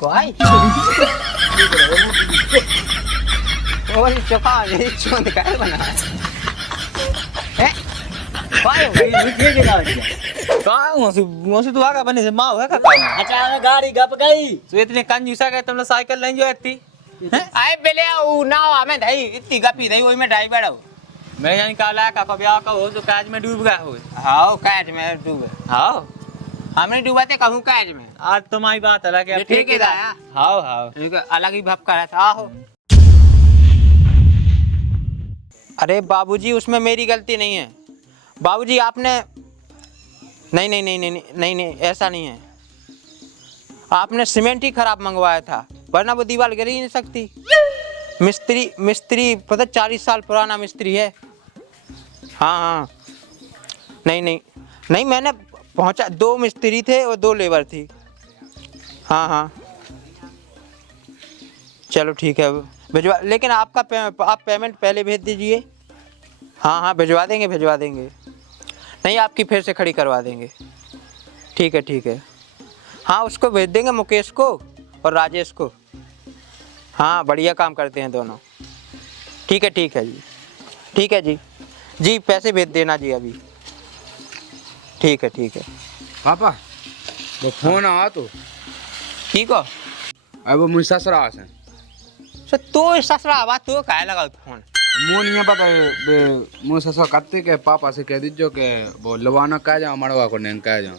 कोई वो चोखा ये चोंद का बना है कोई मीठे के ना कहाँ मौसी तो आगा बने से माँ हुआ का अचानक गाड़ी गप गई तो इतने कंजूसा गए तुम लोग साइकिल नहीं जो इतनी आए बेले वो ना हमें दही इतनी गपी दही वही में ड्राइवर हो मैं जानी काला का ब्याह का हो तो काज में डूब गया हो हाँ काज में डूबे हाँ हमने डूबाते कहूँ काज में आज तुम्हारी बात अलग है ठीक है हाँ हाँ अलग ही भपका रहा था हो अरे बाबूजी उसमें मेरी गलती नहीं है बाबूजी आपने नहीं नहीं नहीं नहीं नहीं नहीं ऐसा नहीं है आपने सीमेंट ही खराब मंगवाया था वरना वो दीवार गिर ही नहीं सकती मिस्त्री पता 40 साल पुराना मिस्त्री है हाँ हाँ नहीं नहीं नहीं मैंने पहुंचा 2 मिस्त्री थे और 2 लेबर थी हाँ हाँ चलो ठीक है भिजवा लेकिन आप पेमेंट पहले भेज दीजिए हाँ हाँ भिजवा देंगे नहीं आपकी फिर से खड़ी करवा देंगे ठीक है हाँ उसको भेज देंगे मुकेश को और राजेश को हाँ बढ़िया काम करते हैं दोनों ठीक है जी पैसे भेज देना जी अभी ठीक है पापा वो फोन आ तो ठीक हो अब वो मुझे ससुरा से सर तो ससुरा आवाज तो काहे लगा फोन मुँह नहीं पता मुझे ससुरा करते के पापा से कह दीजिए कि वो लवाना कह जाओ मड़वा को नहीं कह जाओ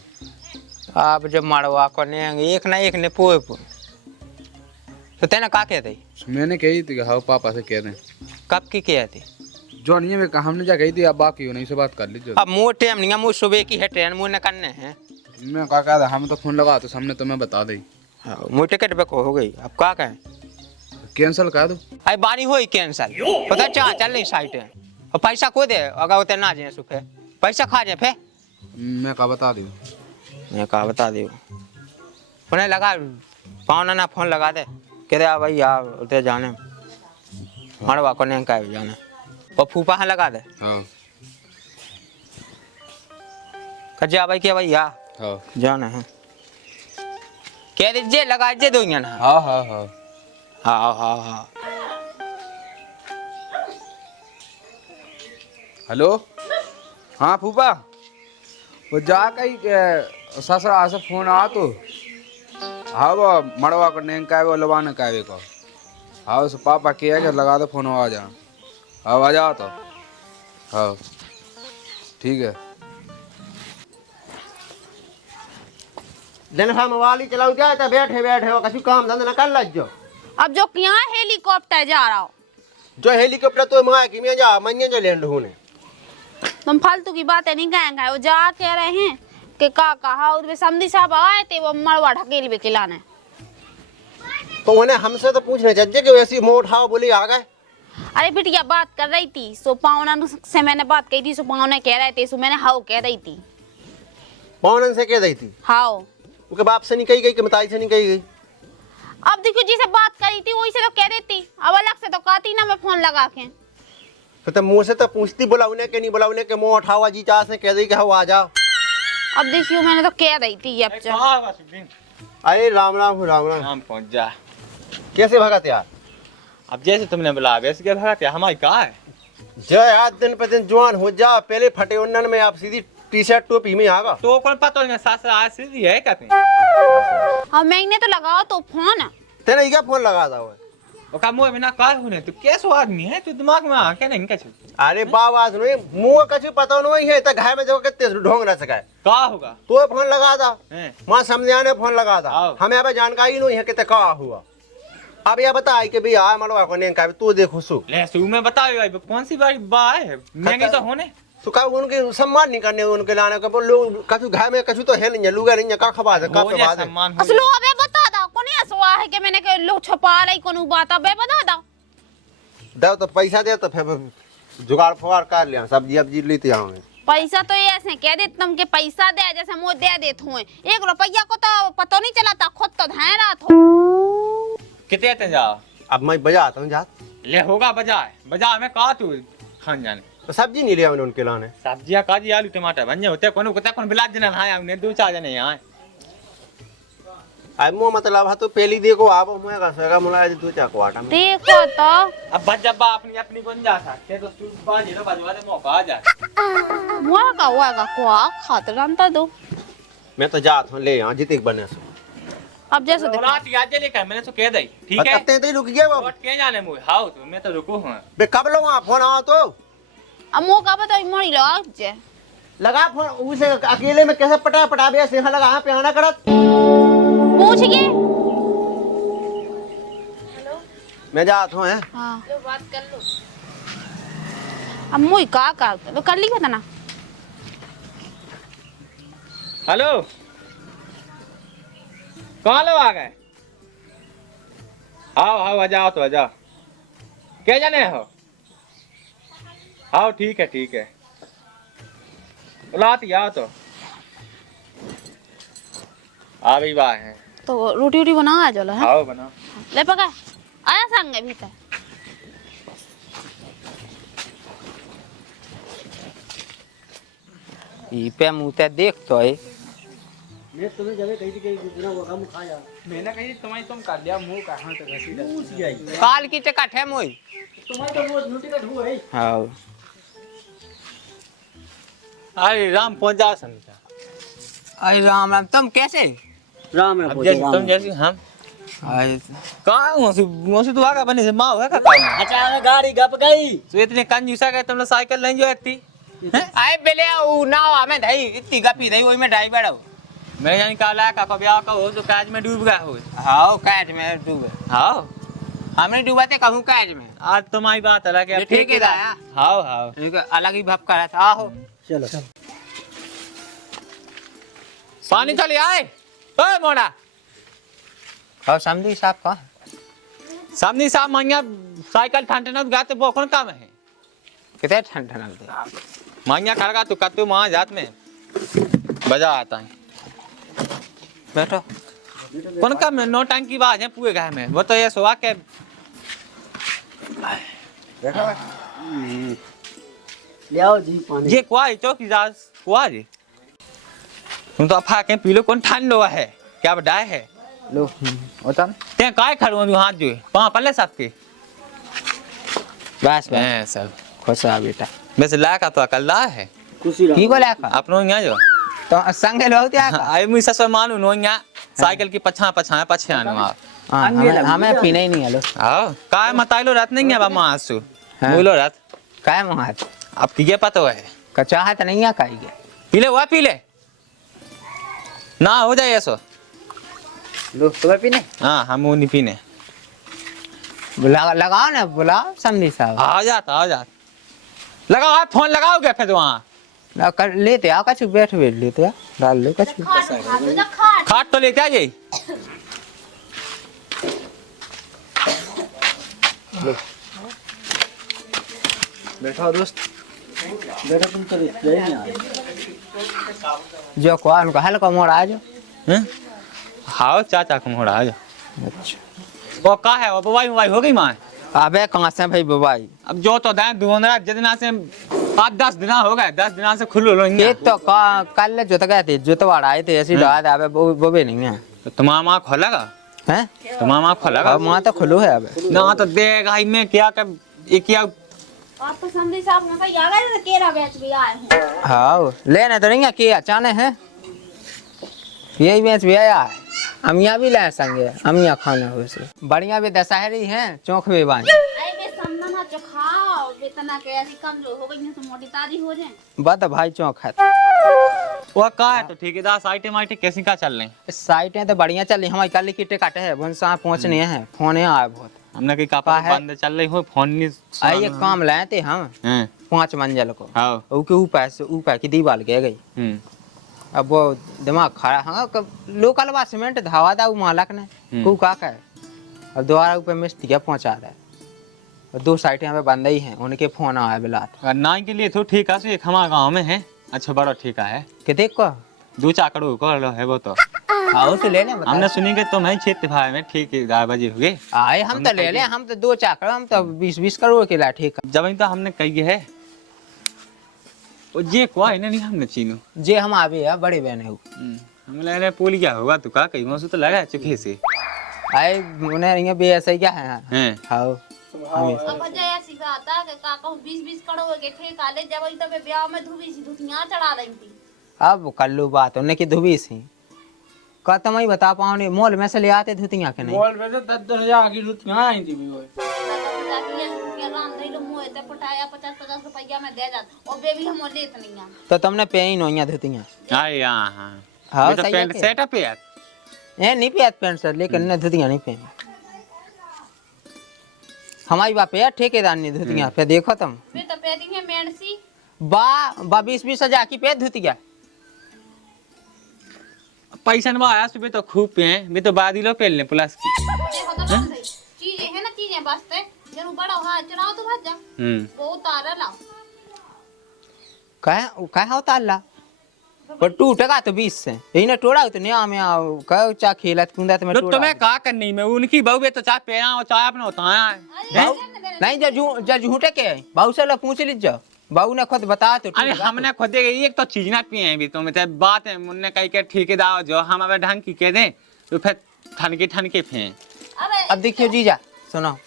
आप जब मड़वा को नहीं एक ना एक ने पोए तो तेना का कहते मैंने कही थी कि हाँ पापा से कह दें कब की कहते जो नहीं है हमने जा कही थी अब बाकी हो नहीं से बात कर लीजिए अब मुँह टाइम नहीं है मुँह सुबह की है ट्रेन मुँह न करने हैं मैं क्या कहा था हम तो फोन लगा तो सामने तो मैं बता दी हाँ मुँह टिकट पे हो गई अब क्या कहें कैंसिल कर दो अरे बारी हो कैंसल पता चल नहीं साइट है और पैसा को दे अगर होते ना जाए सुखे पैसा खा जाए फे मैं क्या बता दी उन्हें लगा पावना ना फोन लगा दे कह दे भाई यार उधर जाने मड़वा को नहीं कह जाने और फूफा हाँ लगा दे हाँ कजा भाई क्या भैया हाँ जाना है कह दीजिए लगा दीजिए दो ना हाँ हाँ हाँ हाँ हेलो हाँ फूफा वो जा कहीं ससुरा से फोन आ तो हाँ वो मड़वा को नहीं कहे वो लवाना कहे को हाँ उस पापा किया कि लगा दो फोन आ जा हाँ आ जाओ तो हाँ ठीक है दिन भर मोबाइल ही चलाऊ जाए तो बैठे हो कछु काम धंधा न कर लज्जो अब जो यहाँ हेलीकॉप्टर जा रहा हो जो हेलीकॉप्टर तो मंगा कि मैं जा मंगे जो लैंड होने तुम फालतू की बातें नहीं कहेंगे वो जा कह रहे हैं कि का कहा उसमें समधी साहब आए थे वो मड़वा ढकेल भी खिलाने तो उन्हें हमसे तो पूछने चाहिए कि वैसी मुंह उठाओ बोली आ गए अरे बिटिया बात कर रही थी सो पावना से मैंने बात कही थी सो पावना कह रहे थे सो मैंने हाउ कह रही थी पौनन से कह दी थी हाउ उनके बाप से नहीं कही गई कि मताई से नहीं कही गई अब देखो जिसे बात करी थी वही से तो कह देती अब अलग से तो कहती ना मैं फोन लगा के तो मुँह से तो पूछती बोला उन्हें कि नहीं बोला उन्हें कि मुँह उठाओ जी चाह से कह दी कि हाँ आ जाओ अब देखियो मैंने तो कह रही थी अब अरे राम राम पहुँच जा कैसे भगत यार अब जैसे तुमने बोला वैसे क्या भगा क्या हमारी कहा है जय आज दिन पे दिन जवान हो जा पहले फटे उन्नन में आप सीधी टी शर्ट टोपी में आगा तो कौन पता नहीं सास आज सीधी है कहते अब मैंने तो लगाओ तो फोन तेरे क्या फोन लगा था ओका मुंह में ना का होने तू कैसो आदमी है तू दिमाग में आ क्या नहीं कछु अरे बाबा सुनो मुंह कछु पता नहीं है तो घर में जो कितने ढोंग ना सका का होगा तो फोन लगा था हैं मां समझाने फोन लगा था आओ। हमें अब जानकारी नहीं है कि का हुआ अब ये बता कि भैया मलवा को नहीं का तू देखो सु ले सु में बताओ भाई कौन सी बारी बा है महंगी तो होने तो का उनके सम्मान नहीं करने उनके लाने का लोग कछु घर में कछु तो है नहीं लुगा नहीं का खबा है का पे बात सम्मान हो असलो अबे बता दो कोनी असवा है कि मैंने के लो छुपा रही कोनो बात अबे बता दो दो तो पैसा दे तो फिर जुगाड़ फुगाड़ कर लिया सब्जी अब्जी लेते आओगे पैसा तो ये ऐसे कह देते तुम के पैसा दे जैसे मुँह दे देते हुए 1 रुपया को तो पता नहीं चला था खुद तो ध्यान रहा था कितने ते जाओ अब मैं बजाता हूँ जात ले होगा बजा में का तू खान जाने तो सब्जी नहीं लिया मैंने उनके लाने सब्जियां काजी आलू टमाटर बन होते कौन बिलाज जन हां हमने 2-4 जने यहां आई मो मतलब हा तो पहली देखो आप मैं का सगा मुला दो चाको आटा में देखो तो अब बस जब अपनी अपनी बन जा सकते तो तू बाजी ना बजवा दे मौका आ जाए मुआ का हुआ का कुआ खातर अंता दो मैं तो जात हूं ले यहां जितिक बने सो अब जैसे देखो रात याद जे लेकर मैंने तो कह दई ठीक है अब ते रुक गया वो लौट के जाने मुझे हाउ तो मैं तो रुको हूं बे कब लो वहां फोन आओ तो अब मुआ का बताओ मोड़ी लो आज जे लगा फोन उसे अकेले में कैसे पटा बे से लगा पे आना करत पूछ के मैं जात हूं है हां लो बात कर लो अब मुई का तो कर ली था ना हेलो कहाँ लो आ गए आओ आओ आ जाओ तो आ जाओ क्या जाने हो आओ ठीक है बुलाती आओ तो आ भी बात है तो रोटी बना आ चलो है आओ बना ले पका आया संग भीतर ई पे मुते देख तो है मैं तुम्हें जब कही थी कि बिना वो काम खाया मैंने कही तुम्हें तुम कर लिया मुंह कहाँ तक घसी डाल काल की टिकट है मोई तुम्हारे तो वो ड्यूटी का ढू है हाँ अरे राम पहुंच जा समझा अरे राम राम तुम कैसे राम अब जैसे तुम जैसे हम अरे कहाँ मोसी तो आगा बने से माँ हुआ का अचानक गाड़ी गप गई तो इतने कंजूसा गए तुम लोग साइकिल नहीं जो एकती आए बेले ऊ ना हमें धई इतनी गपी धई ओई में ड्राइवर हो मैं जानी का लाया का ब्याह का हो तो काज में डूब गया हो हाँ कैच में डूबे हाँ हमने डूबाते कहूँ कैच में आज तुम्हारी बात अलग है ये ठेकेदार है। हाँ हाँ एक अलग ही भपका रहा था आहो चलो पानी चले आए ओए मोड़ा और समझी साहब का सामने साहब मांगिया साइकिल ठंडना गाते वो कौन काम है कितने ठंड ठंड मांगिया खड़गा तो कतु वहाँ जात में बजा आता है बैठो कौन काम है नो टाइम की बात है पूरे घर में वो तो ये सुहा के ले आओ जी पानी ये कुआ है चौकीदार कुआ जी तुम तो अफा के पी लो कौन ठंड हुआ है क्या बताए है लो होता ना ते काय खड़ो अभी हाथ जो पाँव पल्ले सबके बस सब खुश आ बेटा वैसे ला का तो अकल ला है की बोला का अपनों यहाँ जो तो संगे लो क्या आई मुझे ससुर मानू नो यहाँ साइकिल की पछे आने आप हाँ हमें पीना ही नहीं है लो हाँ काय मताइलो रात नहीं है बाबा आंसू हाँ। बोलो रात काय मुहात अब की पता है कचाहत नहीं है काई के पी ले हुआ पी ले ना हो जाए ऐसो लो तुम्हें पीने हाँ हम वो नहीं पीने लगाओ ना बुलाओ समझी साहब आ जात लगाओ आप फोन लगाओगे फिर वहाँ कर लेते आओ कछु बैठ लेते आओ डाल लो कछु खाट तो लेते आइए बैठो दोस्त बेटा तुम तो नहीं आ जो को उनका हल्का मोड़ आ जाओ हैं? हाँ चाचा को मोड़ा आ जाओ वो का है वो बवाई बवाई हो गई माँ अबे कहाँ से भाई बबाई अब जो तो दाएं दुबंधरा जितना से 5-10 दिन हो गए 10 दिन से खुल लो ये तो कल जोत गए थे जोतवाड़ आए थे ऐसी बात अबे वो भी नहीं है तो तुम्हारा माँ खोलेगा हैं तुम्हारा माँ खोलेगा अब वहाँ तो खुलो है अबे ना तो देगा ही में क्या कर ये क्या आप तो समझी साहब मैं कहीं आ गए तो केरा बेच भी आए हूं हाँ लेने तो नहीं है कि अचानक है यही मैच भी आया है अमिया भी लाए संगे अमिया खाने हो से बढ़िया भी दशहरी हैं चौक भी बांध अरे बे समना चखाओ वेतना के ऐसी कमजोर हो गई है तो मोटी ताजी हो जाए बत भाई चौक है वो का है तो ठेकेदार साइटें माइटें कैसी का चल रही साइटें तो बढ़िया चल रही हमारी कल की टिकट है भुनसा पहुँचने हैं फोन आया बहुत हमने कहीं कापा है? बंद चल रही हो फोन नहीं आई एक काम लाए थे हम हैं 5 मंजिल को हाँ उसके ऊपर की दीवार गिर गई अब वो दिमाग खड़ा हाँ लोकल बा सीमेंट धावा था वो मालक ने को का है अब दोबारा ऊपर मिस्त्री पहुंचा रहा है और 2 साइटें हमें बंद ही हैं उनके फोन आया बिलात नाई के लिए तो ठीक है एक हमारा गाँव में है अच्छा बड़ा ठीक है कि देख को 2 चाकड़ों को है वो तो आओ तो ले ले हमने सुनी कि तुम है क्षेत्र भाई में ठीक है बजे हुए आए हम तो ले ले हम तो 2 चाकड़ हम तो 20 करोड़ के ला ठीक जब तो हमने कही है वो जे को है नहीं हमने चीनू जे हम आवे है बड़े बहन है हम लगे पुल क्या होगा तू का कहीं मौसम तो लगा चुके से आए उन्हें यहाँ बे ऐसा ही क्या है हैं हाँ अब जया सिखाता कि का कहूं 20-20 करोड़ के ठेका ले जब तब ब्याह में धुबी सी धुतियां चढ़ा रही थी। अब कर लो बात उन्हें की धुबी सी का तुम ही बता पाओ नहीं मॉल में से ले आते धुतियां के नहीं मॉल में तो 10,000 की रुपया आई थी भी वो रुपया में दे जात और बेबी हम लेत नहीं है। तो तुमने पे ही नहीं धुतियां आए हां हां हाँ तो सही पैंट है सेटअप है यार ये नहीं पे पेंट सर लेकिन ने धुतियां नहीं पहनी हमारी बाप यार ठेकेदार ने धुतियां पे देखो तुम वे तो पैदी है मेंसी बा 20,000 की पे धुतियां पैसा न आया सुबह तो खूब पे हैं मैं तो बादलों पे ले प्लस की देखो तो सही चीजें है ना चीजें बसते जरूर बड़ा हां चढ़ाओ तो भज जा वो उतारा लाओ कहा होता अल्लाह पर टूटेगा तो 20 से यही ना टोड़ा तो नहीं में कहो चा खेलत कूदत में तो टोड़ा तुम्हें का करनी मैं उनकी बहू भी तो चाय पेरा और चाय अपना होता है बाऊ नहीं जब झूठे के बाऊ से लोग पूछ लीजिए बाऊ ने खुद बता तो अरे हमने खुद एक तो चीज ना पिए हैं भी तो मैं बात है मुन्ने कहीं के ठेकेदार जो हम अब ढंग की कह दें तो फिर ठनके फें अब देखियो जीजा सुनो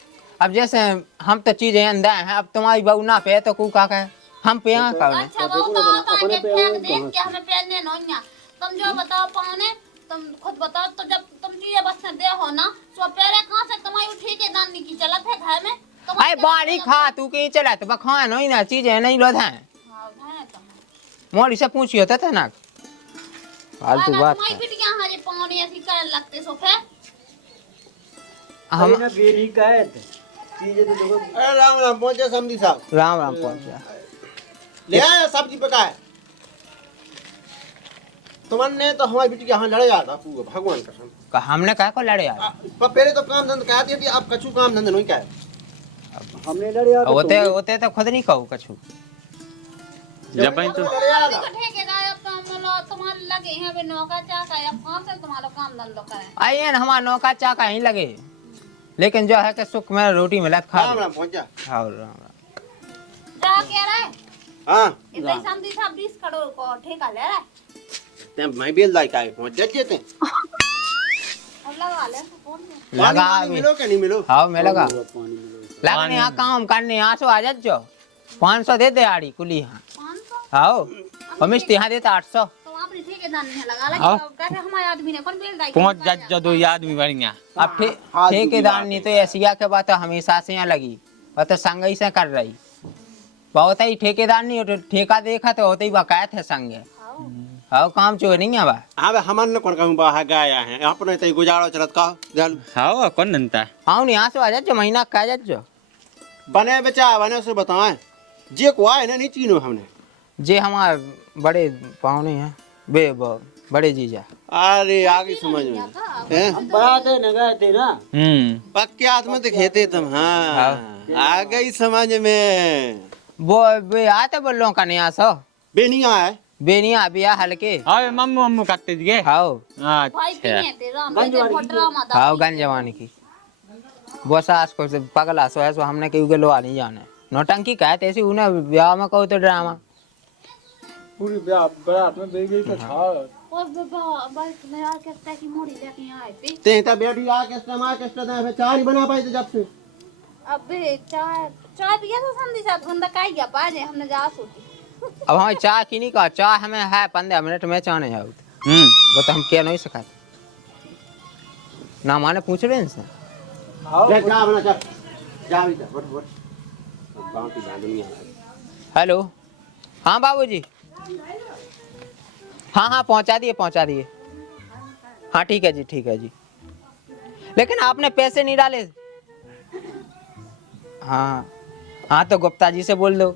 अब जैसे हम तो चीजें अंधा हैं अब तुम्हारी बहू ना पे तो कू का कहे हम पे यहाँ का अच्छा वो तो होता है कि फेंक देख के हमें पहनने नहीं है। तुम जो बताओ पाने तुम खुद बताओ तो जब तुम चीजें बस दे हो ना तो पहले कहां से तुम्हारी उठी के दान की चलत है घर में अरे बाड़ी खा तू कहीं चला तो बखा नहीं ना चीजें नहीं लो है हां है तो मोरी से पूछियो तो ना फालतू बात तुम्हारी बिटिया हमारे पानी ऐसी कर लगते सो फिर हम बेरी गए थे चीजें तो देखो अरे राम राम पहुंचे समधी साहब राम राम पहुंच गया ले आया सब्जी पकाए तुमने तो हमारी बेटी के यहाँ लड़े जाता पूरा भगवान कसम हमने कहा को लड़े यार पहले तो काम धंधा कहती थी अब कछु काम धंधा नहीं कहे हमने लड़े यार होते होते तो खुद नहीं कहू कछु जब भाई तो लड़े जाता ठेकेदार अब तो तुम्हारे लगे हैं वे नौका चाका अब कहां से तुम्हारा काम धंधा करे आइए ना हमारा नौका चाका ही लगे लेकिन जो है कि सुख में रोटी मिला खा राम राम पहुंचा खाओ राम राम जा कह रहा है हाँ इतने समझी था 20 करोड़ को ठेका ले रहा है ते मैं बेल लाई का पहुंच जाते अब लगा ले फोन में लगा पानी अभी मिलो क्या नहीं मिलो हाँ मैं लगा लगने यहाँ काम करने यहाँ से आ जाओ 500 दे दे आड़ी कुली यहाँ 500 आओ और मिस्त्री यहाँ देता 800 तो आपने ठेकेदार ने लगा ला हाँ। कैसे हमारे आदमी ने कौन बेल दाई पहुंच जा जो दो आदमी बढ़िया अब ठेकेदार नहीं तो ऐसिया के बात हमेशा से यहाँ लगी और तो संग ही से कर रही बहुत ही ठेकेदार नहीं हो ठेका देखा तो होते ही बकायत है संग हाँ काम चोर नहीं है बा हाँ हमारे ने कौन कहूँ बाहर गया है अपने तो गुजारो चलत का जालू हाँ कौन नंता हाँ यहाँ से आ जाओ महीना कह जाओ बने बेचा बने से बताएं जे को आए ना नहीं चीनो हमने जे हमारे बड़े पाहुने हैं बड़े जीजा अरे आगे समझ में हैं? बराते न गए थे ना पक्के हाथ में दिखेते तुम हाँ आ गई समझ में वो आते बोलो का नहीं आसो बेनिया है बेनिया बिया हल्के हाँ मम्मू मम्मू काटते दिए हाँ भाई अच्छा पिए ते राम बेटे फटरा मत हाँ गंज जवानी की वो सास को पगला सो है सो हमने कहीं उगे लोआ नहीं जाने नौटंकी कहते ऐसी उन्हें ब्याह में कहो तो ड्रामा पूरी बारात में दे गई तो था और बाबा बस मैं आ के की मोड़ी लेके आए थे तेता बेटी आ के इस्तेमाल के इस्तेमाल चार ही बना पाई थे जब से अबे चाय चाय पिया तो समझी साथ बंदा काई गया बाजे हमने जा सोची अब हमें चाय की नहीं कहा चाय हमें है 15 मिनट में चाने जाओ वो तो हम क्या नहीं सका ना माने पूछ रहे इनसे जा जा बना जा भी जा बट गांव की दुनिया हेलो हाँ बाबूजी हाँ हाँ पहुंचा दिए हाँ ठीक है जी लेकिन आपने पैसे नहीं डाले हाँ तो गुप्ता जी से बोल दो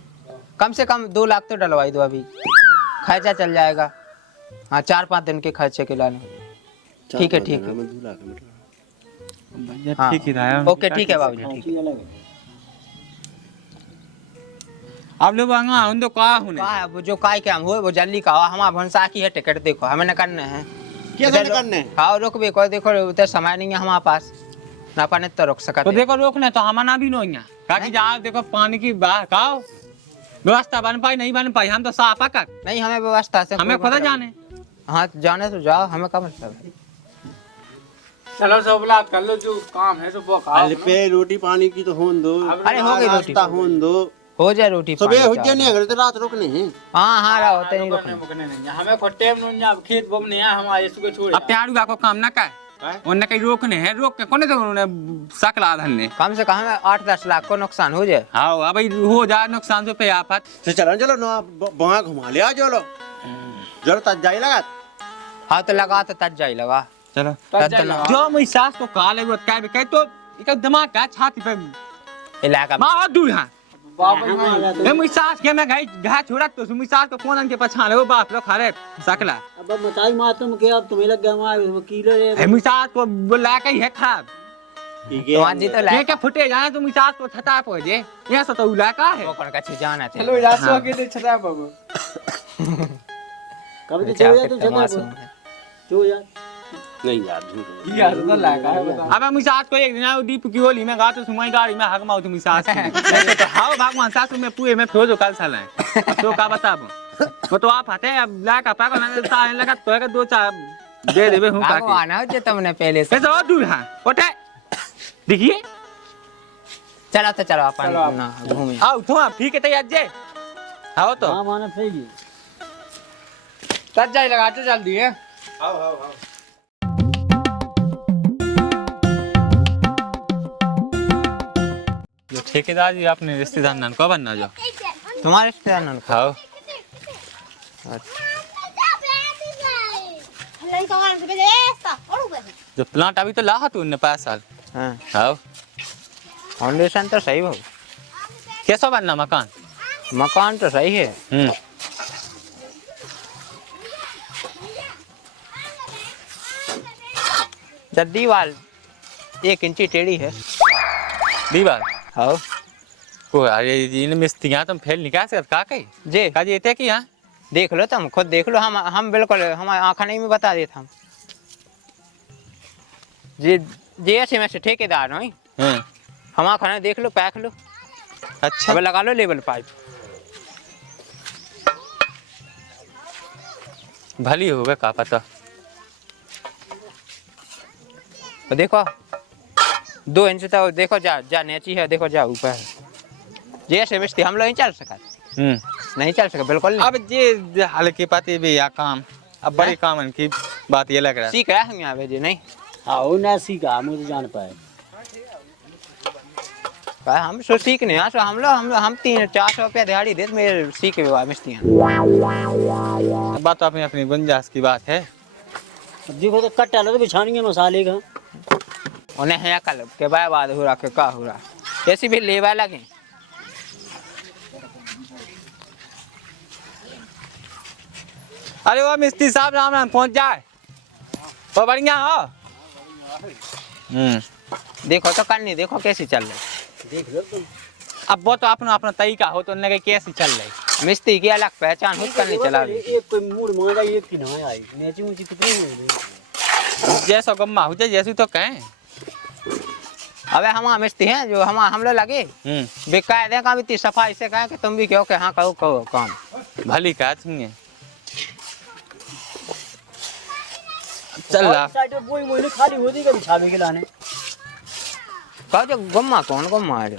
कम से कम 2 लाख तो डलवाई दो अभी खर्चा चल जाएगा हाँ 4-5 दिन के खर्चे के लाने ठीक है हाँ ठीक ही रहा ओके ठीक है बाबूजी ठीक है आप लोग आंगा उन तो का होने वो जो काय के हम हुए वो जल्दी का हमारा भंसा की है टिकट देखो हमें न करने हैं कैसे करने हाँ रुक भी को देखो उधर समय नहीं है हमारे पास ना पाने तो रुक सकते तो देखो रोकने तो हमारा भी नहीं है काकी जाओ देखो पानी की काओ व्यवस्था बन पाई नहीं बन पाई हम तो साफ कर नहीं हमें व्यवस्था से हमें खुदा जाने हाँ जाने तो जाओ, हमें क्या मतलब है। चलो सबला कर लो जो काम है तो वो खाओ। अरे पे रोटी पानी की तो होन दो, अरे हो गई रोटी नाश्ता होन दो, हो जाए रोटी सुबह पानी हो चावल। जाए नहीं अगर तो रात रुकने हैं। हाँ हाँ रहा होते नहीं रुकने रुकने। मुकने नहीं हमें को टाइम नहीं अब खेत बम नहीं है हम आए सुबह छोड़ अब प्यारू को काम ना कर उन्हें कहीं रोकने हैं रोक के कोने तो उन्होंने सकला धन ने कम से कम हमें 8-10 लाख को नुकसान हो जाए। हाँ अब हो जाए नुकसान तो पे आफत तो चलो ना वहाँ घुमा लिया चलो, जरूर तज जाए लगा। हाँ तो लगा तो तज जाई लगा। चलो तज ना जो मेरी सास को काले वो कह तो एक दिमाग का छाती पे इलाका मार दूं यहाँ हमारा तो मैं मेरी सास के मैं घा छोड़ा तो मेरी सास को फोन के पछाड़ ले वो बाप लो खा रहे सकला अब बताई मातम के अब तुम्हें लग गया हमारे वकील रे। मेरी सास को बुला के ही है खराब तो आज जी तो ये लायक क्या फुटे जाए तो मेरी सास को छता पहुंचे यहाँ से तो इलाका है वो कौन का जाना चाहिए। चलो यासो के तो छता बाबू कभी तो बेचारा जो या तुम कितना चलो मासूम है। जो यार नहीं यार झूठ ये तो लागा है अब मेरी सास को एक दिन दीप की होली में गा तो सुमाई गाड़ी में हक माऊ मेरी सास तो हाउ भगवान सास में पूरे में फिर जो कल साला है तो का बताबो वो तो आप हटे अब लाका पागल ना लगा तो है दो चार दे देबे हूं का भगवान हो जे तुमने पहले से। कैसे और दूर हां ओटे देखिए चलो तो चलो अपन ना घूमे। आओ तो आप ठीक है तैयार जे आओ तो हाँ माना सही तज जाई लगा तो जल्दी है आओ जो ठेकेदार जी अपने रिश्तेदार नान को बनना जो तुम्हारे रिश्तेदार ना खाओ जो प्लांट अभी तो लाहा तू ने 5 साल हाँ खाओ फाउंडेशन तो सही हो, कैसा बनना मकान मकान तो सही है। जब दीवार 1 इंची टेढ़ी है दीवार हाँ को अरे इन मिस्त्रियां तुम फेल निकाल सकत का कही जे का जेते कि हां देख लो तुम खुद देख लो, हम बिल्कुल हमारे आँखा नहीं में बता देता हम जे ऐसे में से ठेकेदार हो हम आँखा नहीं देख लो पैक लो अच्छा अब लगा लो लेवल पाइप। भली होगा का पता तो देखो 2 इंच तो देखो जा नीची है, देखो जा ऊपर है। जैसे मिस्त्री हम लोग नहीं चल सका, नहीं चल सका बिल्कुल नहीं। अब जे हल्के पाते भी या काम अब बड़े काम की बात ये लग रहा है सीख रहा है हम यहाँ भेजे नहीं आओ ना सीखा मुझे जान पाए हम सो सीख नहीं हाँ, सो हम लोग हम 300-400 रुपया दिहाड़ी दे मेरे सीखे हुआ मिस्त्री बात तो अपनी अपनी गुंजाइश की बात है। अब देखो तो कट्टा लो तो बिछाएंगे मसाले का उन्हें है कल के बाद हो रहा के का हो रहा ऐसी भी लेवा लगे। अरे वो मिस्त्री साहब राम राम पहुंच जाए वो बढ़िया हो। देखो तो करनी देखो कैसी चल रही, देख लो तुम अब वो तो अपना अपना तरीका हो तो उनने कैसे चल रही मिस्त्री की अलग पहचान खुद करनी चला रही। एक कोई मूड मांगा एक की ना आई नेची ऊंची कितनी हुई जैसा गम्मा हो जाए जैसे तो कहें। अबे हमारा मिस्त्री हैं जो हम लोग लगे बेकायदे का भी इतनी सफाई से कहें कि तुम भी कहो कि हाँ कहो काम भली का तुमने चल रहा साइड में वही खाली होती कभी छावे के लाने कहो जो गुम्मा कौन गुम्मा है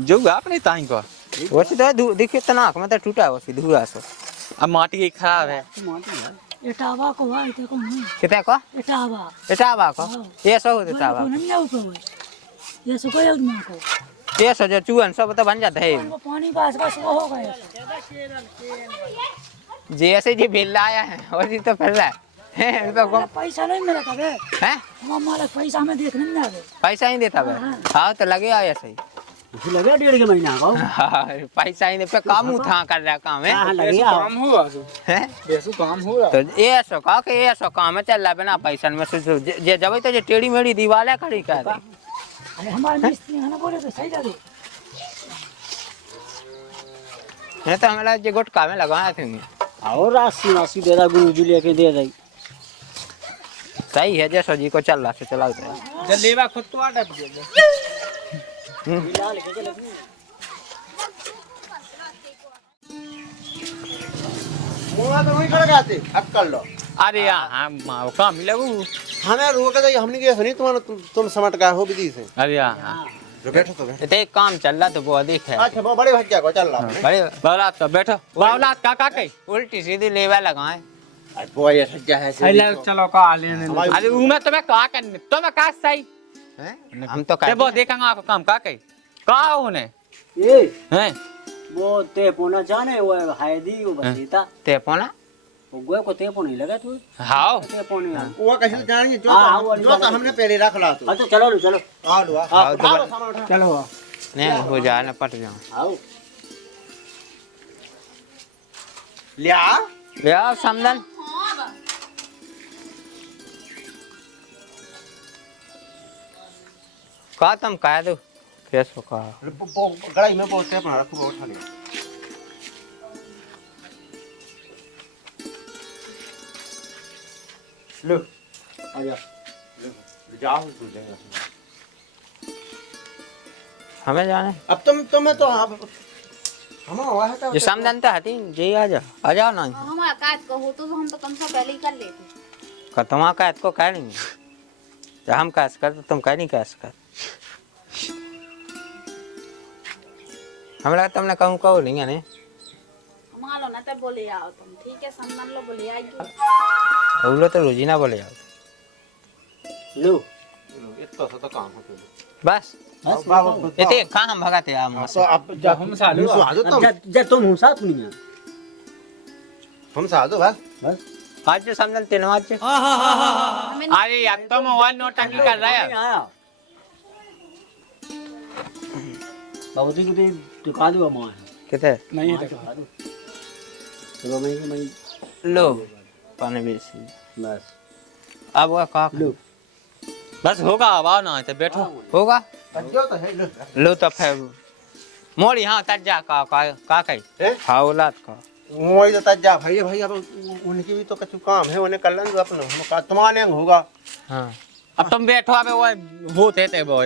जो अपने ताई को वैसे तो देखिए तना में तो टूटा वैसे धुआ से अब माटी की खराब है इटावा को वाई ते को नहीं कितने को इटावा इटावा को ये सो होते को इटावा नहीं जाओ को ये सो कोई और ना को ये सो जो चूहन सब तो बन जाता है वो पानी पास का सो हो गया जैसे जी बिल आया है वैसे तो फिर रहा है इनको हमारा पैसा नहीं मिला तबे हैं हम मालिक पैसा में देखने नहीं आवे पैसा ही देता है हाँ तो लगे आया सही लगे 1.5 महीना का हाँ, पैसा ही दे पे काम उठा कर रहा काम है हां लगे आओ हैं बेसु काम हो रहा तो ये सो कहा कि ये सो काम है चल रहा बिना पैसा में से जे जब तो जे टेढ़ी मेढ़ी दीवार है खड़ी कर दे अरे हमारे मिस्त्री है ना बोले तो सही लगे नहीं तो हमारा जे गुटका में लगाया थे आओ राशि दे रहा गुरुजी लेके दे रही सही है जैसो जी को चल रहा से चलाओ जब लेवा खुद तो आटा वहाँ तो वहीं खड़ जाते अक्कल लो अरे यार हाँ काम मिले वो हमें रोक दे हमने के सुनी तुम समझ गए हो विधि से अरे यार जो बैठो तो बैठो तो एक काम चल रहा तो वो अधिक है। अच्छा वो बड़े भज्जा को चल रहा है बड़े बावलात का बैठो बावलात का कही उल्टी सीधी लेवा लगाए। वो ये सज्जा है चलो का लेने अरे उमे तुम्हें का करने तुम्हें का सही हम तो ते वो देखेंगे आपका काम का कही का होने ये हैं वो ते पोना जाने वो हायदी वो बसीता ते पोना वो गोए को ते पोनी लगा तू हाओ ते पोनी वो कैसे जानेंगे हाँ, जो तो हमने पहले रख ला तो हां तो चलो लो चलो आ लो आओ तो आओ सामान उठा चलो नहीं हो जाए ना पट जाओ। आओ लिया ले आओ समदन हाँ बा का तुम कह दो कैसो का कढ़ाई में बहुत टेप ना रखो वो उठा लिया लो आ जा जाओ तू देगा हमें जाने अब तुम्हें तो आप हम हुआ है तो जो समदन तो हती जी आ जाओ ना हमारा काज को हो तो हम तो कम से पहले ही कर लेते। खतमा का को कह नहीं जब हम कैस कर तो तुम कह नहीं कैस कर हमें लगा तुमने कहूँ कहो नहीं है ने मान लो ना तब बोले आओ तुम ठीक है सम्मान लो बोले आएगी वो तो रोजी ना बोले आओ लो इतना सा तो काम हो बस इतने कहाँ हम भगाते आप तो मुझसे अब जब हम साधु तुम जा तुम हूं साथ नहीं है हम साधु बस बस आज जो समझल तीन आज हमें अरे यार तुम वन नोटंकी कर रहे नहीं हो आया बाबूजी को दे दुका दो मां कितने नहीं है दुका दो चलो मैं लो पानी बेसी बस अब वो का लो बस होगा अब आओ ना तो बैठो होगा जो तो है लो लो तो फिर मोड़ी हाँ तज्जा का कही हैं? हाँ औलाद का वही तो तज्जा भाई भाई अब उनकी भी तो कुछ काम है उन्हें कर लेंगे अपना हम का तुम्हारे यहाँ होगा हाँ अब तुम बैठो अबे वो होते थे वो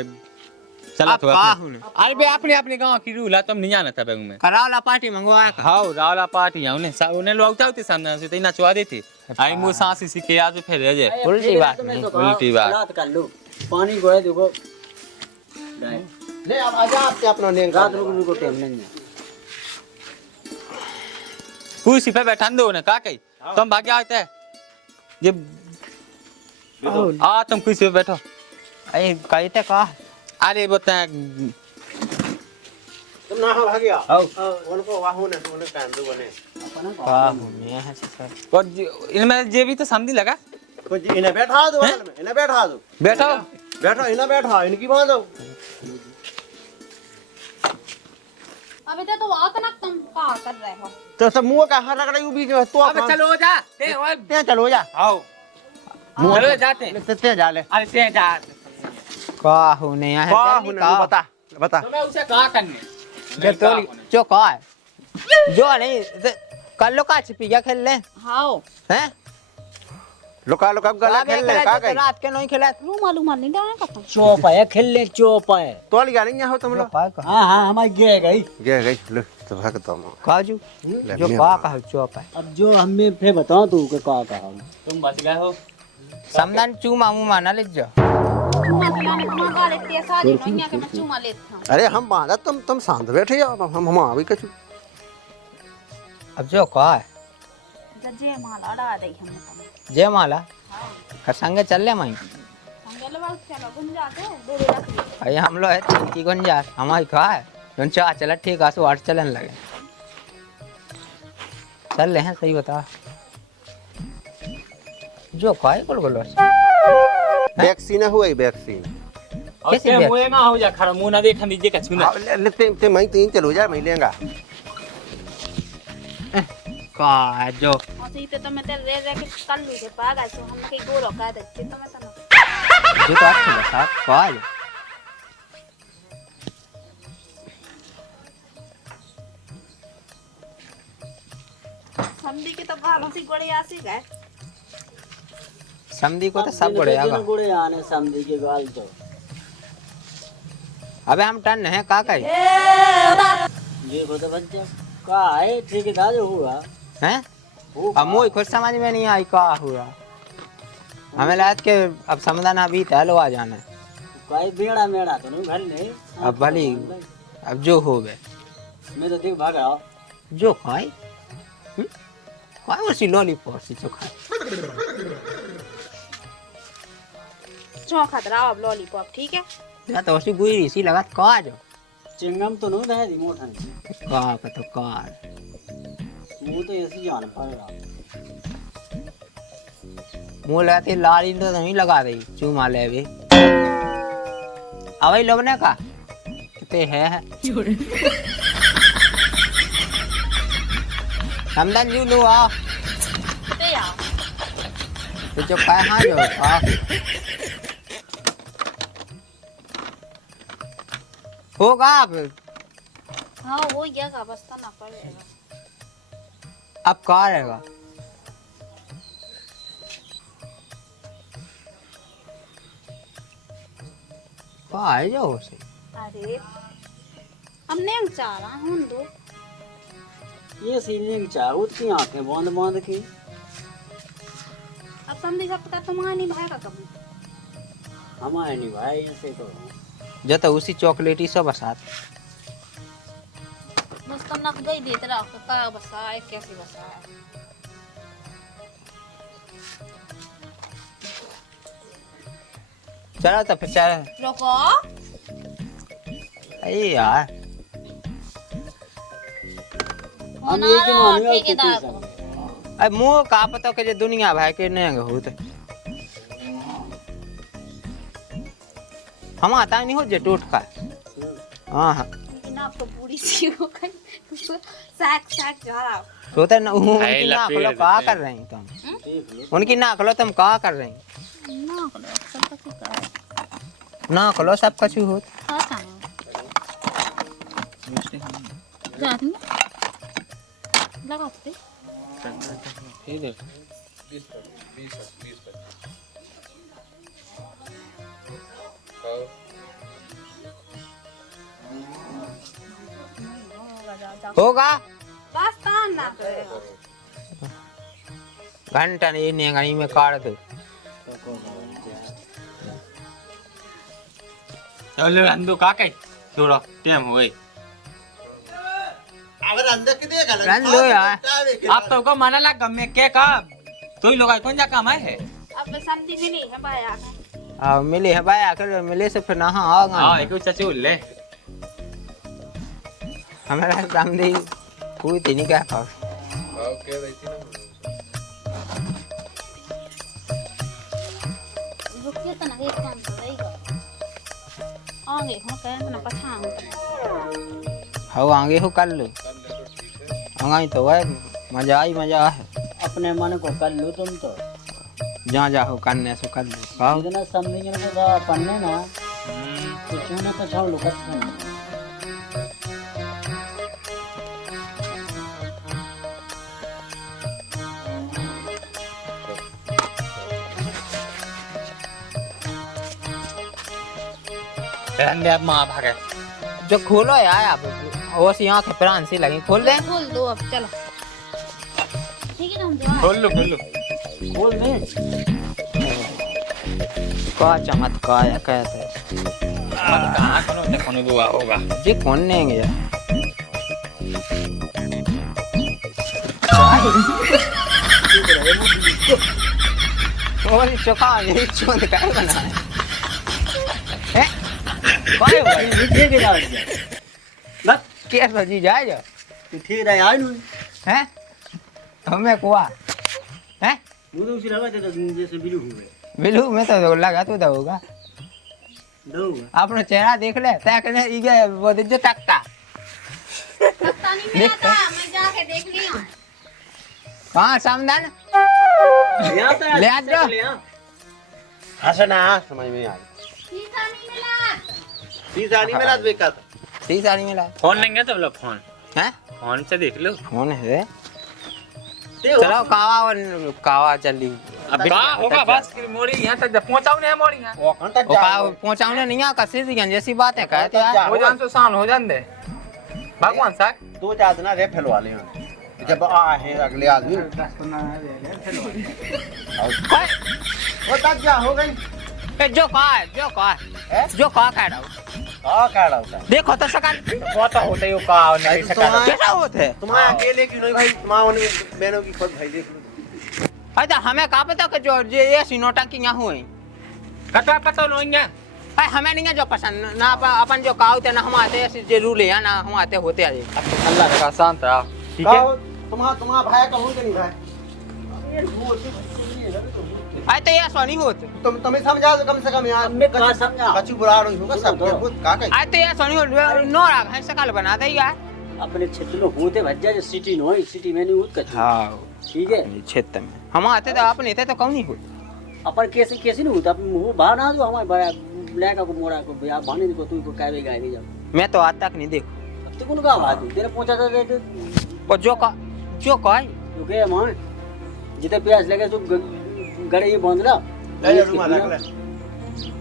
चला अब तो का अपने अरे बे अपने अपने गांव की रूल है तुम नहीं जाना था बेगू में करावला पार्टी मंगवाया का हाँ रावला पार्टी है उन्हें लोग उठाते सामने से इतना चुआ देते आई मुंह सांस इसी के आज फिर रह जाए उल्टी बात नहीं उल्टी बात। रात कर लो पानी गोए देखो नहीं अब आजा आपने अपना लेंगे रात रुको टाइम नहीं है कुर्सी पे बैठा दो ने का कही तुम भाग आते हैं ये आ तुम कुर्सी पे बैठो अरे कहते का अरे बताए तुम ना हाँ भाग गया आओ उनको वाह होने तो उन्हें काम दो बने का मैं है सर और इनमें जे भी तो समझी लगा कुछ इन्हें बैठा दो बगल में इन्हें बैठा दो बैठो बैठो इन्हें बैठा इनकी बांधो अबे तो वाक ना तुम का कर रहे हो तो सब मुंह का हाथ रगड़ा बीच में तो अब चलो जा ते चलो जा आओ चलो जाते हैं। ते जा ले अरे ते जा का होने यहाँ है वाह जल्दी होने का बता बता तुम्हें उसे कहा करने जो तो जो का है जो नहीं कल लो का छिपिया खेल ले हाओ हैं लुका लुका गला खेल ले का गई रात के नहीं खेला रूमाल नहीं डालने का तुम चौप है खेल ले चौप है तो लिया नहीं हो तुम लोग का हाँ हाँ हमारी गे गई गए लो तो भाग तो काजू जो का चौप है अब जो हमें फिर बताओ तू के का कहा तुम बच गए हो समदन चूमा मुमा ना ले जा चूमा खिलाने को मांगा लेती है सारी नैया के मैं चूमा लेती हूं अरे हम बांधा तुम शांत बैठे जाओ हम अभी कछु अब जो का है जजे माल अड़ा दे हम तुम जय माला का संगे चल ले माई संगल बात चलो गुंजा के दो रख ली अरे हम लोग है की गुंजा हमारी का है जोन चा चला ठीक आसो 8 चलन लगे चल ले हैं सही बता जो का है गोल वैक्सीन हुआ ही वैक्सीन और ते मुंह में हो जा खरा मुंह ना देखन दीजिए कछु ना ते मैं तीन चलो जा मैं लेंगा का जो असि ते मैं ते रे रे के कल्लू के पागा सो हम के गोरो का दे ते मैं तना जो तो अच्छा बता का है समझी के तो गालों से गोड़े आसी गए समधी को तो सब बढ़ेगा गुड़े आने समझी के गाल तो अबे हम टन है का कही ये को तो बच्चा का है ठेकेदार हुआ हैं अब मुझे खुद समझ में नहीं आई क्या हुआ। हमें लगा कि अब समाधान अभी तैलो आ जाना है। कोई बेड़ा मेड़ा तो नहीं घर नहीं। अब भली अब जो हो गए मैं तो देख भाग रहा जो खाई खाई उसी लॉलीपॉप से जो खाई चौखा दराव अब लॉलीपॉप ठीक है। या तो उसी गुई सी लगा कहा जो चिंगम तो नहीं रहे दी मोठा कहा का तो कार मुंह तो ऐसी जान पड़ रहा। मुँह लगाते लाली तो नहीं लगा रही चूमा ले भी अवई लोग ने कहा कितने है समदन जी लो आओ पे आओ तो जो काय हाँ जो आओ होगा अब हाँ वो ये का बस तो ना पड़ेगा। अब कहाँ रहेगा कहाँ है जो उसे अरे हमने चाह रहा हूँ दो ये सीने की चाह उसकी आंखें बंद बंद की। अब समझी सकता तुम्हारा नहीं भाई का कभी हमारे नहीं भाई ऐसे तो जो तो उसी चॉकलेटी से बसात बस तो नक गई देते रहो कि क्या बसा है कैसे बसा है। चलो तो फिर चल रुको अरे यार हम ये की मानी और ठेकेदार कितनी को अब मुँह का पता कि जो दुनिया भाई के नहीं होते हम आता नहीं हो जे टूट का हाँ हाँ लेकिन आपको पूरी सी हो गई सैक सैक जा रहा तो उनकी नाक लो क्या कर रही तुम देख लो उनकी नाक लो तुम क्या कर रही ना को सब का क्या है नाक लो सब कुछ हो खाता है जाती है लगाते होगा बस तान ना करेगा घंटा नहीं घड़ी में काट दो चलो अंदो का कहीं छोड़ो टाइम हो गई। अगर अंदर के देगा रन लो यार आप तो को माना लगा मैं क्या का तो ही लोग कौन जा काम है अब समझी मिली है भाई हाँ मिले है भाई आकर मिले से फिर नहा आओगा हाँ एक चाची ले हमारा सामने कोई तो नहीं क्या खाओ रुकिए तो ना एक काम तो रहेगा आगे हो कहें ना पछाऊं हाँ आगे हो कर लो आगे तो है मजा आई मजा है अपने मन को कर लो तुम तो जहाँ जाओ करने से कर लो खाओ इतना समझने को था पढ़ने ना तो क्यों ना पछाओ लो कसम रहने अब माँ भागे जो खोलो यार आप वो सी आँखें प्राण सी लगी खोल दे खोल दो अब चलो ठीक है ना हम दुआ खोल लो बोल दे का चमत्कार है कहते मत कहाँ करो देखो नहीं दुआ होगा जी कौन नहीं यार और चोखा ये चोंद का बना है काय हुआ लिखे के डाल बस क्या सजी जाए जो तू ठीक रहा यार नू हैं हमें कुआ हैं मुझे उसी लगा था जैसे बिलू हुए बिलू में तो लगा तू होगा दो अपना चेहरा देख ले तकने ये वो जो तकता पता नहीं मिला था मैं जाके देख लिया कहाँ सामदान यहाँ तो ले आ जाओ। हंसना समझ में आई सीधा नहीं मिला सीधा नहीं मेरा बेकार शीशा नहीं मिला फोन लेंगे तो लोग फोन हैं फोन से देख लो कौन है चलो कावा चली अब होगा बस मोड़ी यहाँ तक पहुँचाओ नहीं मोड़ी यहाँ वो घंटा वो का पहुंचाने नहीं आ कसी दी जैसी बात है कहते यार हो जान तो शान हो जान दे भगवान साहब 2-4 दिन रे फैलवा ले जब आए अगले आदमी वो तक क्या हो गई ए, जो कहा है जो कहा है जो कहा कह रहा हूँ हाँ कह रहा होता है देखो तो सकाल बहुत होता है वो का नहीं सका कैसा होते है तुम्हारे अकेले की नहीं भाई तुम्हारे उन बहनों की खुद भाई देख लो अच्छा हमें कहा पता कि जो ये नौटंकी यहाँ हुई कटा पता नहीं है अरे हमें नहीं है जो पसंद ना अपन जो कहा होते ना हम आते ऐसे जे रूल है ना हम आते होते आए अल्लाह का शांत रहा ठीक है तुम्हारा भाई कहूँ कि नहीं भाई अरे तो ये सोनी होते तुम्हें समझा दो कम से कम यार मैं कहाँ समझा कछु बुरा रही होगा सब कुछ का कही अरे तो ये सोनी हो नो राग है सकाल बना दे यार अपने क्षेत्र में होते भज्जा जो सिटी नो सिटी में नहीं होत कछु हाँ ठीक है क्षेत्र में हम आते तो अपने थे तो कौन नहीं होते अपन कैसे कैसे नहीं होता अपन मुंह भावना जो हमारे बड़ा ब्लैक को मोड़ा को या भाने को तू को कावे गाय नहीं जाओ मैं तो आज तक नहीं देखो अब तो कौन का बात तेरे पहुंचा था और जो कहा तो के मां जिते प्यास लगे तो गड़े ये बांध ला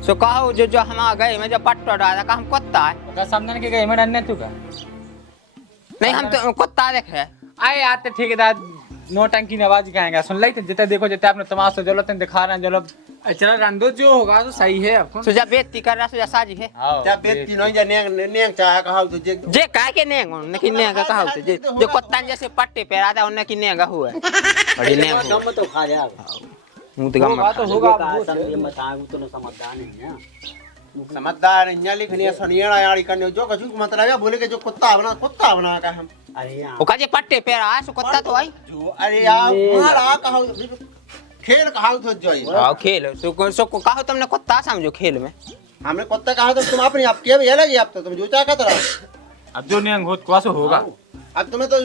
सो कहो जो हम आ गए मैं जब पट्टो डाला का हम कुत्ता है पता समझने के गए मैं अन्य तू का नहीं हम तो कुत्ता देखे आए आते ठेकेदार नोटंकी ने आवाज कहेंगे सुन लाई जितना देखो जितना अपने तमाशा जरूरत दिखा रहे हैं जलो चलो रंदो जो होगा तो सही है आपको सो जब बेइज्जती कर रहा सो साजी है जब बेटी नहीं जा नेंग चाह कहा तो जे काहे के नेंग नहीं नेंग का कहा जे जो कुत्ता जैसे पट्टे पे आता उन्हें की नेंग हुआ बड़ी नेंग दम तो खा जा मुंह तो गम तो होगा समझ मता तो न समझदार नहीं है समझदार इंजा लिखनी सुनिया यारी करने जो कछु मतलब है बोले के जो कुत्ता बना का हम अरे यार ओ काजे पट्टे पे रहा सो कुत्ता तो आई जो अरे यार मारा कहा खेल कहा तो जोई आओ खेल सो को कहो तुमने कुत्ता समझो खेल में हमने कुत्ता कहा तो तुम अपने आप के भी अलग ही आप तो तुम जो चाह कर अब जो नेंग होत क्वासो होगा अब तुम्हें तो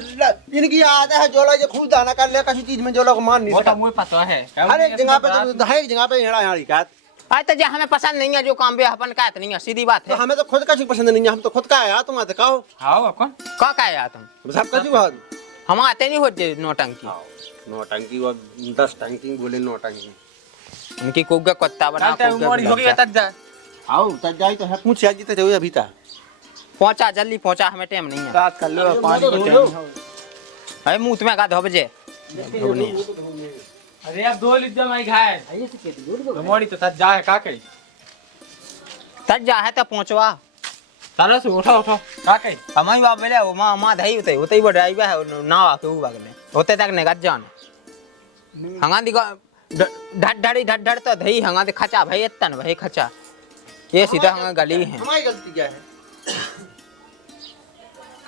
इनकी आदत है जो लोग खूब दाना कर ले किसी चीज में जो लोग मान नहीं वो सकता तो मुझे पता है हर एक जगह पे तो हर एक जगह पे हेड़ा यारी का आज तो जे हमें पसंद नहीं है जो काम भी अपन का नहीं है सीधी बात तो है हमें तो खुद का चीज पसंद नहीं है हम तो खुद का आया तुम आते कहो आओ अपन का है तुम सब का चीज हम आते नहीं होते नौटंकी नौटंकी और 10 टंकी बोले नौटंकी उनकी कुग्गा कुत्ता बना चलते मोरी हो गई तक जा आओ तब जाई तो है पूछ आज तो जाओ अभी तक पहुंचा जल्दी पहुंचा हमें टाइम नहीं है रात कर लो पानी को टाइम अरे मुंह तुम्हें का धोबजे अरे अब 2 लीटर में खाए आइए तो कहते दूर तो मोरी तो तक जाए का करी तक जा है तो पहुंचवा चलो से उठो उठो का करी हमारी बाप बोले वो मां धई होते ही ड्राइवर है ना आके वो बगले होते तक ने गज जान हंगा दिखो ढड़ तो धई हंगा दे खचा भाई इतन भाई खचा ये सीधा हंगा गली है हमारी गलती क्या है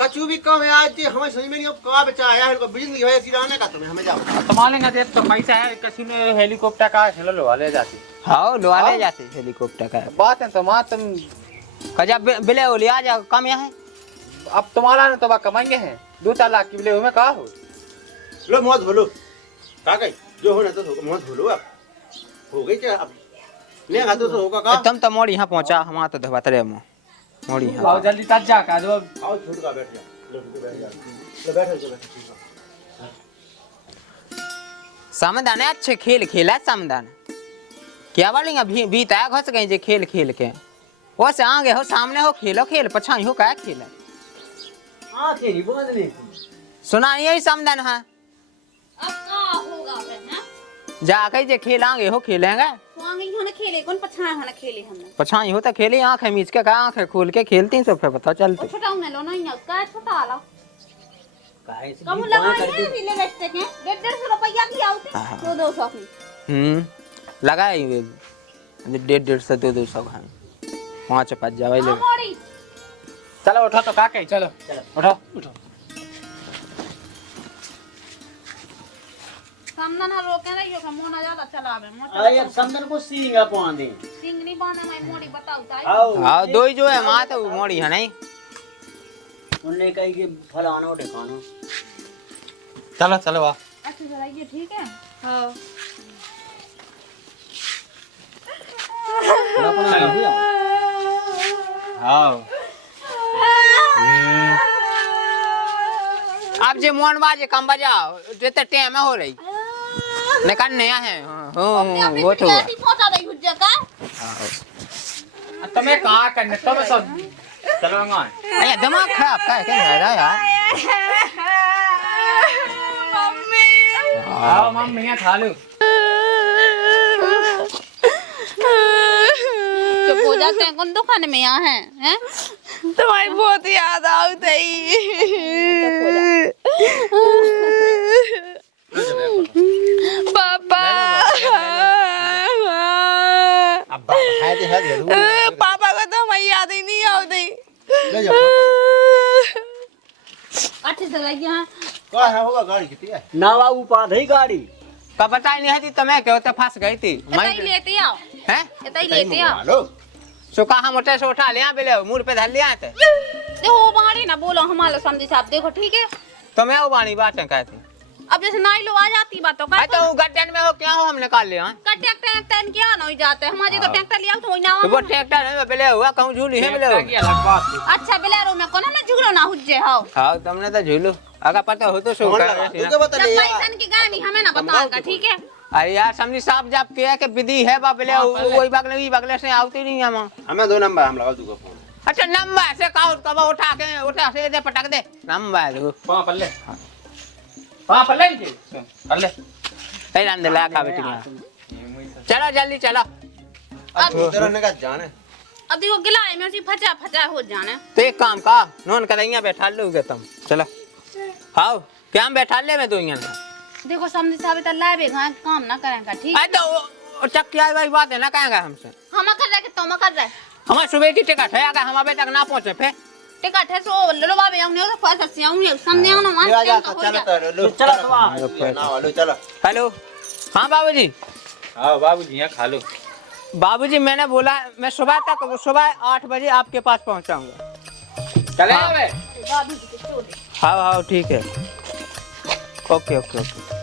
कछु भी कम है आज हमें समझ में नहीं अब कहाँ बचा आया है इनको बिजली है सिराने का तुम्हें हमें जाओ तुम्हारे दे तो पैसा है किसी ने हेलीकॉप्टर का खेलो लो वाले जाती हाँ लो ले जाते हेलीकॉप्टर का बात है तो मां तुम कजा बिले हो लिया जा कम यहाँ है अब तुम्हारा ने तो बा कमाएंगे हैं 2-4 लाख की बिले हुए कहा हो लो मौत बोलो का गई जो होना तो मौत बोलो अब हो गई क्या अब ले गा तो होगा का तुम तो मोड़ यहाँ पहुंचा हम तो धबतरे में मोड़ यहाँ आओ जल्दी तक जा का दो आओ छोड़ का बैठ जा लो बैठ जा लो बैठ समदान है अच्छे खेल खेला समदान क्या बोलेंगे बीता घस गई जे खेल खेल के वो से आगे हो सामने हो खेलो खेल पछाई हो क्या खेल हां तेरी बात नहीं सुना यही समदान है अब का होगा फिर हैं जाके जे खेल आगे हो खेलेंगे तो आगे होने खेले कौन पछाए होने खेले हमने पछाई हो तो खेली आंखें मीच के आंखें खोल के खेलती सब फिर पता और चलती छोटा उन्हें लो नहीं उसका छोटा आला काहे से कम लगाई है मिले बेचते के 150 रुपया की आउती 200 की लगाए 150 200 है 5 जावे ले मोड़ी चलो उठो तो का कही चलो उठो सामने ना रोके ना यो मोना ज्यादा चलावे अरे अब समदन को सींगा पहुंच दे सिंगनी बाने मैं मोड़ी बताऊ ताई आओ हां दो ही जो है मां तो मोड़ी है नहीं उनने कही कि फलाना ढेकानो चलो चलो आ अच्छा जरा ये ठीक है हां आओ अब जे मोहन बाजे कम बजाओ जेते टाइम हो रही निकल नया है वो तो ऐसी पहुंचा दे गुज्जा का तुम्हें कहाँ करने तुम सब चलो अरे दिमाग खराब का है क्या यार आओ मम मियां खा लो। चुप हो जाते हैं, कौन दुकान में यहाँ हैं? तुम्हारी बहुत याद आती पापा। पापा को तो हमारी याद ही नहीं आती। अच्छे से लगी यहाँ। कहाँ है होगा गाड़ी कितनी है? ना बाबू पास है गाड़ी। कब बताई नहीं थी तुम्हें क्या होते फंस गई थी इतना ही लेते आओ, हैं इतना ही लेते आओ। हेलो सुखा हम उठे से उठा लिया बेले मुड़ पे धर लिया थे देखो बाड़ी ना बोलो हमारे समझे साहब, देखो ठीक है। तुम्हें वो बाणी बात कहती अब जैसे नाई लो आ जाती बातों का तो गड्ढन में हो क्या हो हम निकाल लिया ट्रैक्टर ट्रैक्टर क्या नहीं जाते हमारे तो ट्रैक्टर लिया तो ना तो वो ट्रैक्टर है बेले हुआ कहूँ झूली है बेले अच्छा बिलारो में कौन ना झुगड़ो ना हुज्जे हो हाँ तुमने तो झूलू अगर पता हो तो सो तुझे बता जब ले पैसा की गानी हमें ना बताएगा ठीक है। अरे यार समझी साहब जब किया कि विधि है बाबले वही बगले से आती नहीं है माँ। हमें 2 नंबर हम लगा दूंगा फोन। अच्छा नंबर से कहो कब उठा से दे पटक दे नंबर दो पां पल्ले के पल्ले ए रंद ला का बेटी चलो जल्दी चलो। अब तेरा ने का जान है। अब देखो गिलाए में उसी फचा फचा हो जाने। तो एक काम का नॉन करेंगे बैठा लोगे तुम चलो आओ क्या हम बैठा ले मैं दो यहाँ देखो समझे साहब तो लाए बेगा काम ना करेंगे ठीक है। अरे तो चक्किया वाली बात है ना कहेंगे हमसे हम कर रहे कि तुम कर रहे हमारे सुबह की टिकट है अगर हम अभी तक ना पहुंचे फिर टिकट है सो लो बाबे हमने तो फंस से आऊंगे समझे ना ले आ जा वहां चलो तो लो चलो तो वहाँ। ना वालो चलो। हेलो हाँ बाबूजी। आओ बाबूजी यहाँ खा लो। बाबूजी मैंने बोला मैं सुबह 8 बजे आपके पास पहुंचाऊंगा। चले बे। हाँ हाँ ठीक है ओके ओके ओके।